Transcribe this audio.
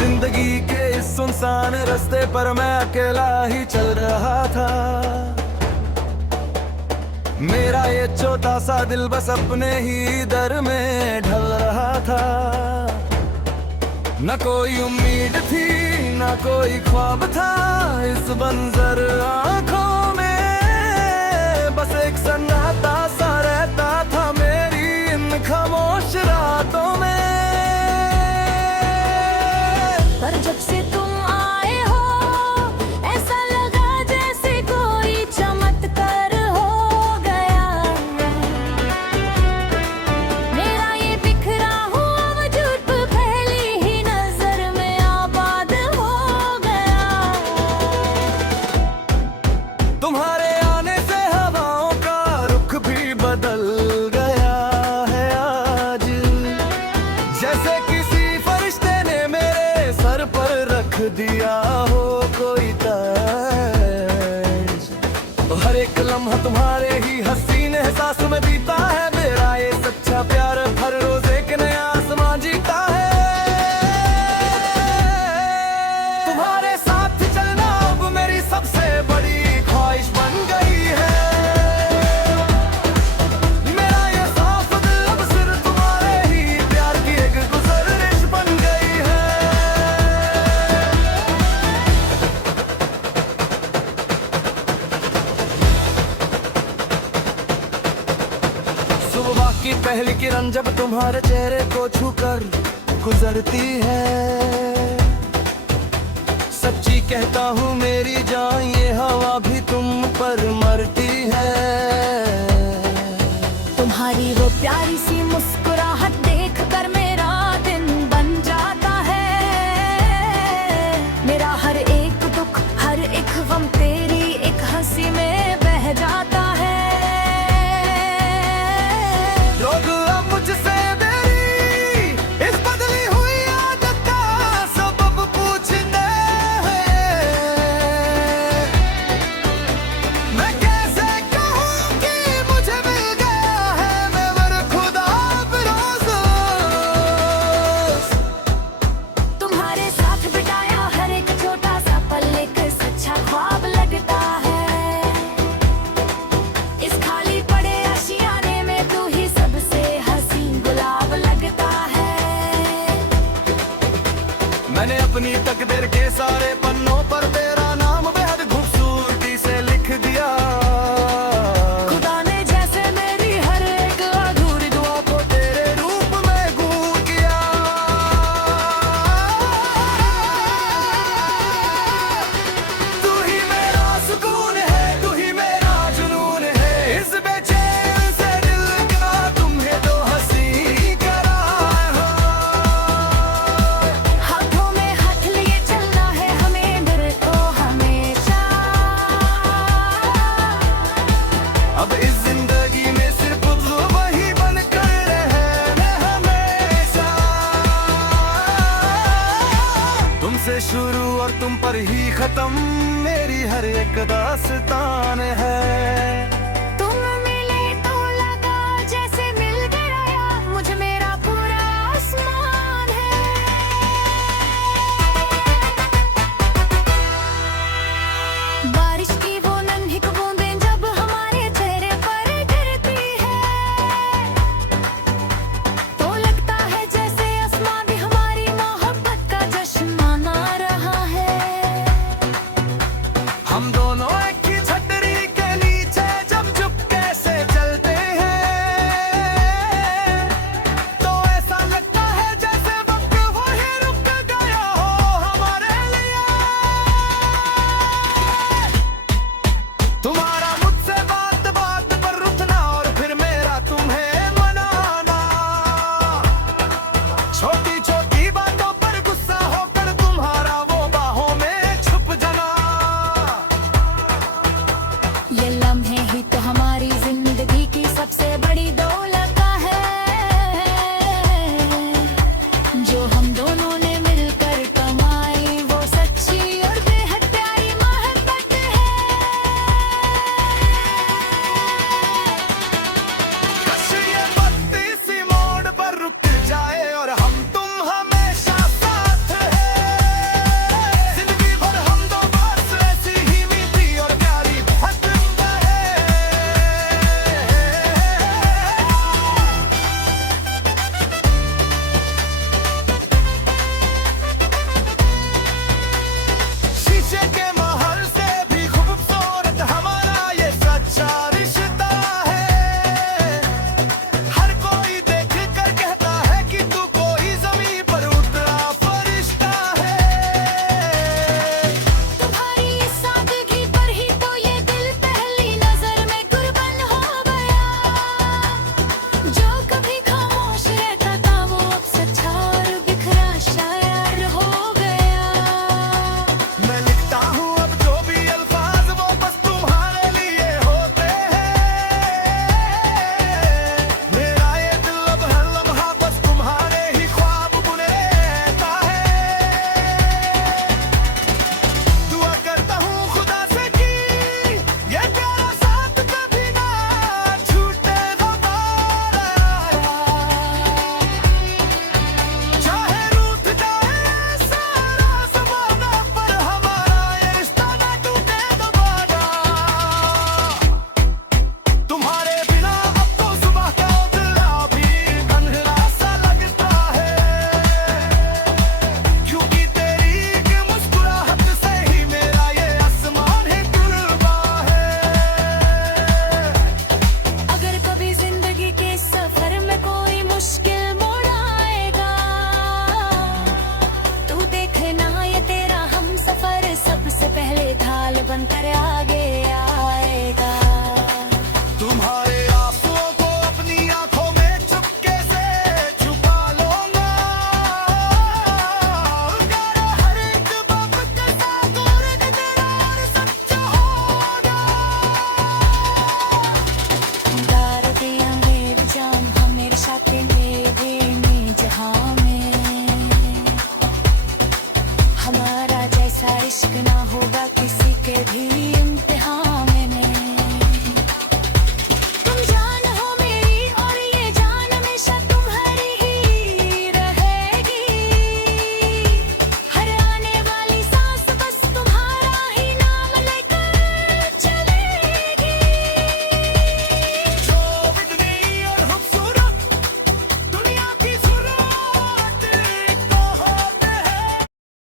जिंदगी के इस सुनसान रास्ते पर मैं अकेला ही चल रहा था। मेरा ये छोटा सा दिल बस अपने ही दर में ढल रहा था। न कोई उम्मीद थी न कोई ख्वाब था इस बंजर आंखों में, बस एक सन्नाटा सा रहता था मेरी इन खामोश रातों में। पर जब से तुम आए हो ऐसा लगा जैसे कोई चमत्कार हो गया। मेरा ये बिखरा हुआ वजूद पहली ही नजर में आबाद हो गया। तुम्हारे आने से हवाओं का रुख भी बदल गया है आज, जैसे किसी फरिश्ते ने मेरे सर पर रख दिया हो कोई ताज। हर एक लम्हा तुम्हारे ही हसीन एहसास में बीता है। मेरा ये सच्चा प्यार हर रोज एक नया आसमां जीता है। तुम्हारे साथ चलना अब मेरी सबसे बड़ी ख्वाहिश बन गई है। मेरा ये साफ दिल अब सिर्फ तुम्हारे ही प्यार की एक गुज़रिश बन गई है। सुबह की पहली किरण जब तुम्हारे चेहरे को छूकर गुजरती है, सच्ची कहता हूँ मेरी जान ये हवा भी तुम पर मरती है। तुम्हारी वो प्यारी सी मुस्कुराहट देख कर मेरा दिन बन जाता है। मेरा हर एक दुख हर एक गम तेरी एक हंसी में बह जाता है। लोग अब मुझसे मेरी इस बदली हुई आदत का सबब पूछते हैं। मैं कैसे कहूँ कि मुझे मिल गया है मेवर खुदा फिरोज। तुम्हारे साथ बिताया हर एक छोटा सा पल एक सच्चा ख्वाब लगता है। इस खाली पड़े आशियाने में तू ही सबसे हसीन गुलाब लगता है। मैंने अपनी तकदीर के सारे पन्नों पर तेरा नाम बेहद खूबसूरती से लिख दिया। खुदा ने जैसे मेरी हर एक अधूरी दुआ को तेरे रूप में गूंज किया। तू ही मेरा सुकून है तू ही मेरा जुनून है, इस बेचैन से दिल का तुम्हें तो हंसी करार हो। हाथों में हाथ लिए चलना है हमें मेरे को हमेशा। अब इस जिंदगी में सिर्फ वही बनकर रहना हमेशा। तुमसे शुरू और तुम पर ही खत्म मेरी हर एक दास्तान है। तुम मिले तो लगा जैसे मिल गया मुझे मेरा पूरा आसमान है। बारिश की वो नन्ही बूंदें जब हमारे चेहरे पर गिरती है, तो लगता है जैसे आसमां भी हमारी मोहब्बत का जश्न मना रहा है। हम दोनों एक ही छतरी के नीचे बनकर आगे आएगा। तुम्हारे आंसुओं को अपनी आंखों में चुपके से छुपा लूंगा। मेरा हर एक वक्त साथ और इकरार सच्चा होगा। दारदियां मेरी जान हमेशा के मेरे में जहां में हमारा जैसा इश्क